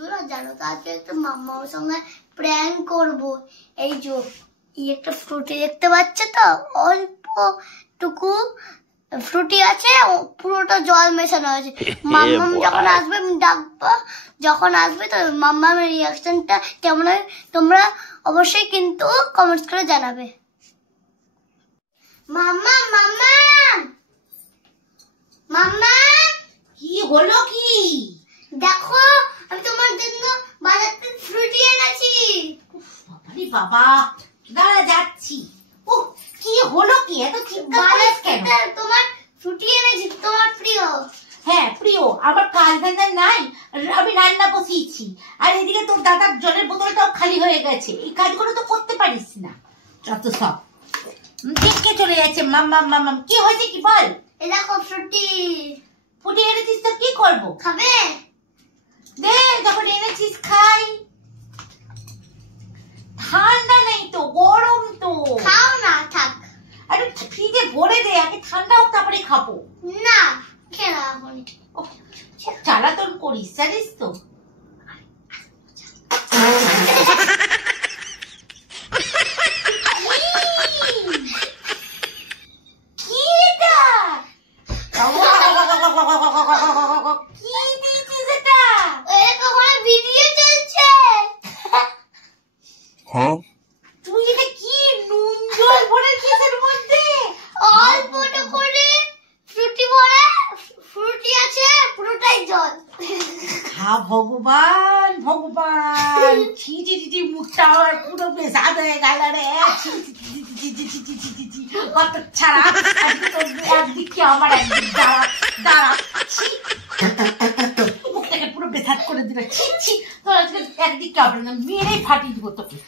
বন্ধুরা জানো তো আজকে একটা মাম্মার সঙ্গে প্র্যাঙ্ক করব। এই যে একটা ফ্রুটি দেখতে পাচ্ছ তো, অল্প টুকু ফ্রুটি আছে, পুরোটা জল মেশানো আছে। মাম্মাম যখন আসবে আমি ডাকবো, যখন আসবে তো মাম্মামের রিয়াকশনটা কেমন হয় তোমরা অবশ্যই কিন্তু কমেন্টস করে জানাবে। মাম্মাম মাম্মাম মাম্মাম, কি হলো? কি দেখো আমি তোমার জন্য বাজার থেকে ফ্রুটি এনেছি। বাবারে বাবা, দাঁড়া যাচ্ছি। ও কি হলো? কি এত চিন্তা করিস কেন? তোমার ফ্রুটি এনেছি, তোমার প্রিয়। হ্যাঁ প্রিয়, আমার কাজ ধান্দা নাই, আমি রান্না বসিয়েছি, আর এদিকে তোর দাদার জলের বোতলটাও খালি হয়ে গেছে। এই কাজগুলো তো করতে পারিস না, যত সব দেখে চলে যাচ্ছে। মাম্মাম মাম্মাম, কি হয়েছে কি বল? এই দেখো ফ্রুটি। ফুটে এনেছিস তো কি করবো? খাবে? দে, যখন এনেছিস খাই। ঠান্ডা নেই তো, গরম তো। খাও না, থাক। আরে ফ্রিজে ভরে দে, আগে ঠান্ডা হোক তারপরে খাবো। না খেয়ে নাও এখন। খুব জ্বালাতন করিস জানিস তো। কি এটা? কি দিয়েছিস এটা? ওখানে ভিডিও চলছে। তুই এটা কি নুন জল ভরেছিস এর মধ্যে? অল্প করে ফ্রুটি ভরে, ফ্রুটি আছে পুরোটাই জল। হা ভগবান ভগবান, ছি ছি ছি ছি, মুখটা আমার পুরো বেসাদ হয়ে গেল রে। ছি ছি ছি ছি ছি ছি ছি ছি ছি ছি, কত ছাড়া। একদিকে আমার, একদিক দাঁড়া দাঁড়া। ছি, মুখটাকে পুরো বেসাদ করে দিল। ছি ছি, তোর আজকে একদিকে আপনার মেরেই ফাটিয়ে দিব তোকে।